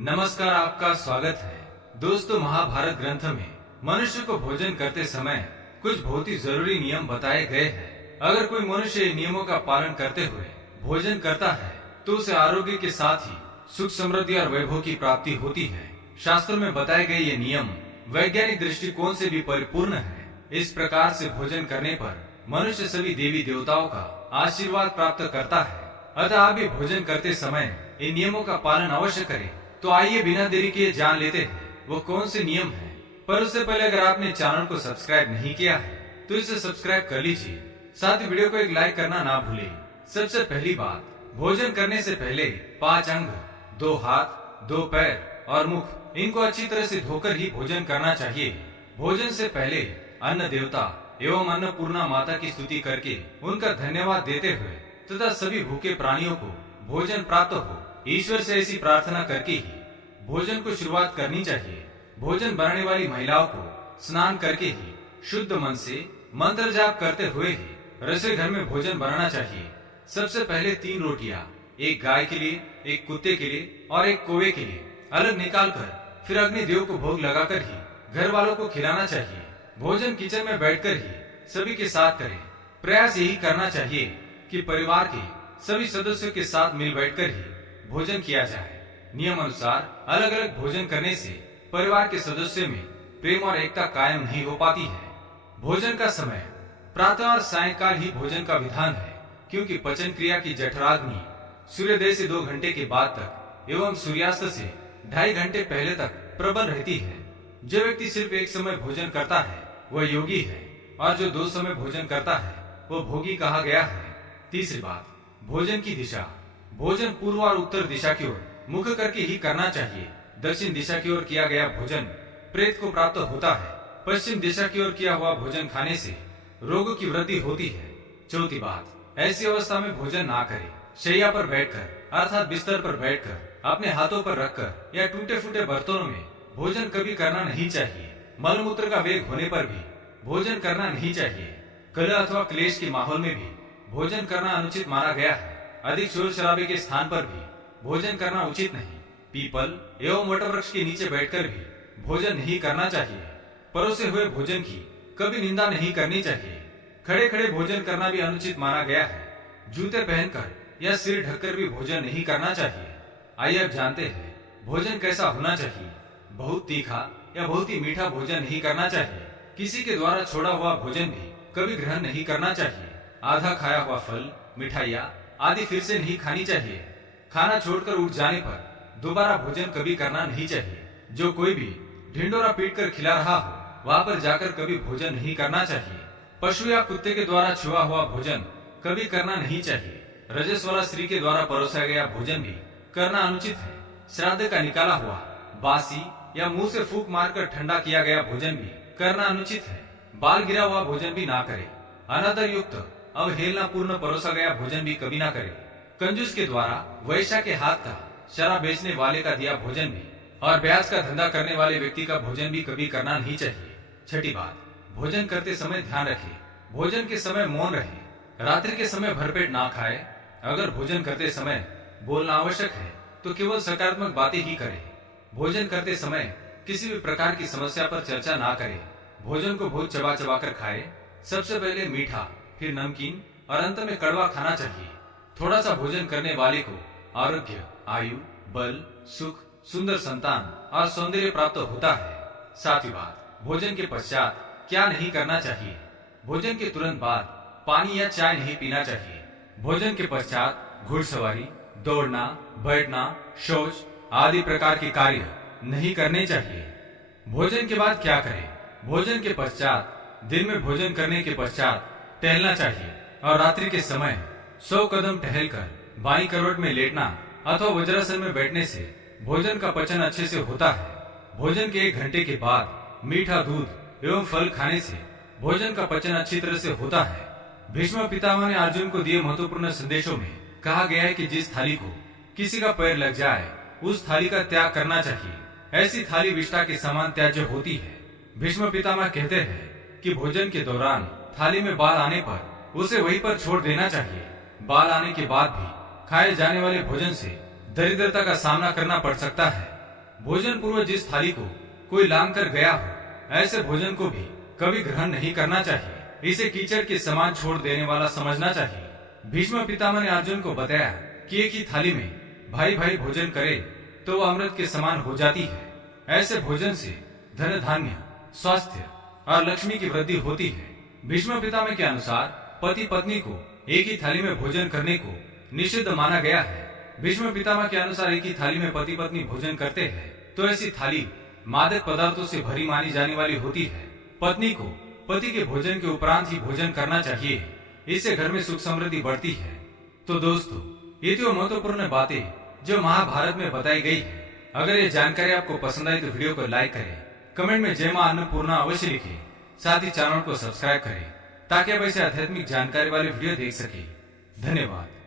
नमस्कार, आपका स्वागत है। दोस्तों, महाभारत ग्रंथ में मनुष्य को भोजन करते समय कुछ बहुत ही जरूरी नियम बताए गए हैं। अगर कोई मनुष्य इन नियमों का पालन करते हुए भोजन करता है तो उसे आरोग्य के साथ ही सुख, समृद्धि और वैभव की प्राप्ति होती है। शास्त्रों में बताए गए ये नियम वैज्ञानिक दृष्टिकोण से भी परिपूर्ण है। इस प्रकार से भोजन करने पर मनुष्य सभी देवी देवताओं का आशीर्वाद प्राप्त करता है। अतः आप भी भोजन करते समय इन नियमों का पालन अवश्य करें। तो आइए बिना देरी किए जान लेते हैं वो कौन से नियम हैं। पर उससे पहले अगर आपने चैनल को सब्सक्राइब नहीं किया है तो इसे सब्सक्राइब कर लीजिए। साथ ही वीडियो को एक लाइक करना ना भूलें। सबसे पहली बात, भोजन करने से पहले 5 अंग, 2 हाथ, 2 पैर और मुख, इनको अच्छी तरह से धोकर ही भोजन करना चाहिए। भोजन से पहले अन्न देवता एवं अन्नपूर्णा माता की स्तुति करके उनका धन्यवाद देते हुए तथा सभी भूखे प्राणियों को भोजन प्राप्त हो, ईश्वर से ऐसी प्रार्थना करके ही भोजन को शुरुआत करनी चाहिए। भोजन बनाने वाली महिलाओं को स्नान करके ही शुद्ध मन से मंत्र जाप करते हुए ही रसोई घर में भोजन बनाना चाहिए। सबसे पहले 3 रोटियां, एक गाय के लिए, एक कुत्ते के लिए और एक कौवे के लिए अलग निकाल कर फिर अग्निदेव को भोग लगाकर ही घर वालों को खिलाना चाहिए। भोजन किचन में बैठकर ही सभी के साथ करें। प्रयास यही करना चाहिए कि परिवार के सभी सदस्यों के साथ मिल बैठकर ही भोजन किया जाए। नियम अनुसार अलग अलग भोजन करने से परिवार के सदस्यों में प्रेम और एकता कायम नहीं हो पाती है। भोजन का समय प्रातः और सायंकाल ही भोजन का विधान है, क्योंकि पचन क्रिया की जठराग्नि सूर्योदय से 2 घंटे के बाद तक एवं सूर्यास्त से 2.5 घंटे पहले तक प्रबल रहती है। जो व्यक्ति सिर्फ एक समय भोजन करता है वह योगी है, और जो 2 समय भोजन करता है वह भोगी कहा गया है। तीसरी बात, भोजन की दिशा। भोजन पूर्व और उत्तर दिशा की ओर मुख करके ही करना चाहिए। दक्षिण दिशा की ओर किया गया भोजन प्रेत को प्राप्त होता है। पश्चिम दिशा की ओर किया हुआ भोजन खाने से रोगों की वृद्धि होती है। चौथी बात, ऐसी अवस्था में भोजन ना करें। शैया पर बैठकर अर्थात बिस्तर पर बैठकर अपने हाथों पर रखकर या टूटे फूटे बर्तनों में भोजन कभी करना नहीं चाहिए। मलमूत्र का वेग होने पर भी भोजन करना नहीं चाहिए। कलह अथवा क्लेश के माहौल में भी भोजन करना अनुचित माना गया है। अधिक शोर शराबे के स्थान पर भी भोजन करना उचित नहीं। पीपल एवं वटवृक्ष के नीचे बैठकर भी भोजन नहीं करना चाहिए। परोसे हुए भोजन की कभी निंदा नहीं करनी चाहिए। खड़े खड़े भोजन करना भी अनुचित माना गया है। जूते पहनकर या सिर ढककर भी भोजन नहीं करना चाहिए। आइए अब जानते हैं भोजन कैसा होना चाहिए। बहुत तीखा या बहुत ही मीठा भोजन नहीं करना चाहिए। किसी के द्वारा छोड़ा हुआ भोजन भी कभी ग्रहण नहीं करना चाहिए। आधा खाया हुआ फल, मिठाइयाँ आदि फिर से नहीं खानी चाहिए। खाना छोड़कर उठ जाने पर दोबारा भोजन कभी करना नहीं चाहिए। जो कोई भी ढिंडोरा पीट कर खिला रहा हो वहां पर जाकर कभी भोजन नहीं करना चाहिए। पशु या कुत्ते के द्वारा छुआ हुआ भोजन कभी करना नहीं चाहिए। रजस वाला स्त्री के द्वारा परोसा गया भोजन भी करना अनुचित है। श्राद्ध का निकाला हुआ, बासी या मुंह से फूंक मारकर ठंडा किया गया भोजन भी करना अनुचित है। बाल गिरा हुआ भोजन भी ना करे। अनादर युक्त अवहेलना पूर्ण परोसा गया भोजन भी कभी ना करे। कंजूस के द्वारा वैश्या के हाथ का, शराब बेचने वाले का दिया भोजन भी और ब्याज का धंधा करने वाले व्यक्ति का भोजन भी कभी करना नहीं चाहिए। छठी बात, भोजन करते समय ध्यान रखें। भोजन के समय मौन रहे। रात्रि के समय भरपेट ना खाए। अगर भोजन करते समय बोलना आवश्यक है तो केवल सकारात्मक बातें ही करें। भोजन करते समय किसी भी प्रकार की समस्या पर चर्चा ना करें। भोजन को बहुत चबा चबा कर खाए। सबसे पहले मीठा, फिर नमकीन और अंत में कड़वा खाना चाहिए। थोड़ा सा भोजन करने वाले को आरोग्य, आयु, बल, सुख, सुंदर संतान और सौंदर्य प्राप्त होता है। सातवीं बात, भोजन के पश्चात क्या नहीं करना चाहिए। भोजन के तुरंत बाद पानी या चाय नहीं पीना चाहिए। भोजन के पश्चात घुड़सवारी, दौड़ना, बैठना, शौच आदि प्रकार के कार्य नहीं करने चाहिए। भोजन के बाद क्या करें। भोजन के पश्चात दिन में भोजन करने के पश्चात टहलना चाहिए और रात्रि के समय 100 कदम टहलकर बाईं करवट में लेटना अथवा वज्रासन में बैठने से भोजन का पचन अच्छे से होता है। भोजन के 1 घंटे के बाद मीठा दूध एवं फल खाने से भोजन का पचन अच्छी तरह से होता है। भीष्म पितामह ने अर्जुन को दिए महत्वपूर्ण संदेशों में कहा गया है कि जिस थाली को किसी का पैर लग जाए उस थाली का त्याग करना चाहिए। ऐसी थाली विष्ठा के समान त्याज्य होती है। भीष्म पितामह कहते हैं कि भोजन के दौरान थाली में बाल आने पर उसे वहीं पर छोड़ देना चाहिए। बाल आने के बाद भी खाए जाने वाले भोजन से दरिद्रता का सामना करना पड़ सकता है। भोजन पूर्व जिस थाली को कोई लांग कर गया हो, ऐसे भोजन को भी कभी ग्रहण नहीं करना चाहिए। इसे कीचड़ के समान छोड़ देने वाला समझना चाहिए। भीष्म पितामह ने अर्जुन को बताया कि एक ही थाली में भाई भाई भोजन करे तो वह अमृत के समान हो जाती है। ऐसे भोजन से धन धान्य, स्वास्थ्य और लक्ष्मी की वृद्धि होती है। भीष्म पितामह के अनुसार पति पत्नी को एक ही थाली में भोजन करने को निषिद्ध माना गया है। भीष्म पितामह के अनुसार एक ही थाली में पति पत्नी भोजन करते हैं तो ऐसी थाली मादक पदार्थों से भरी मानी जाने वाली होती है। पत्नी को पति के भोजन के उपरांत ही भोजन करना चाहिए। इससे घर में सुख समृद्धि बढ़ती है। तो दोस्तों, ये तो महत्वपूर्ण बातें जो महाभारत में बताई गई है। अगर ये जानकारी आपको पसंद आई तो वीडियो को लाइक करें, कमेंट में जय मां अन्नपूर्णा अवश्य लिखें, साथ ही चैनल को सब्सक्राइब करें ताकि आप ऐसे आध्यात्मिक जानकारी वाले वीडियो देख सके। धन्यवाद।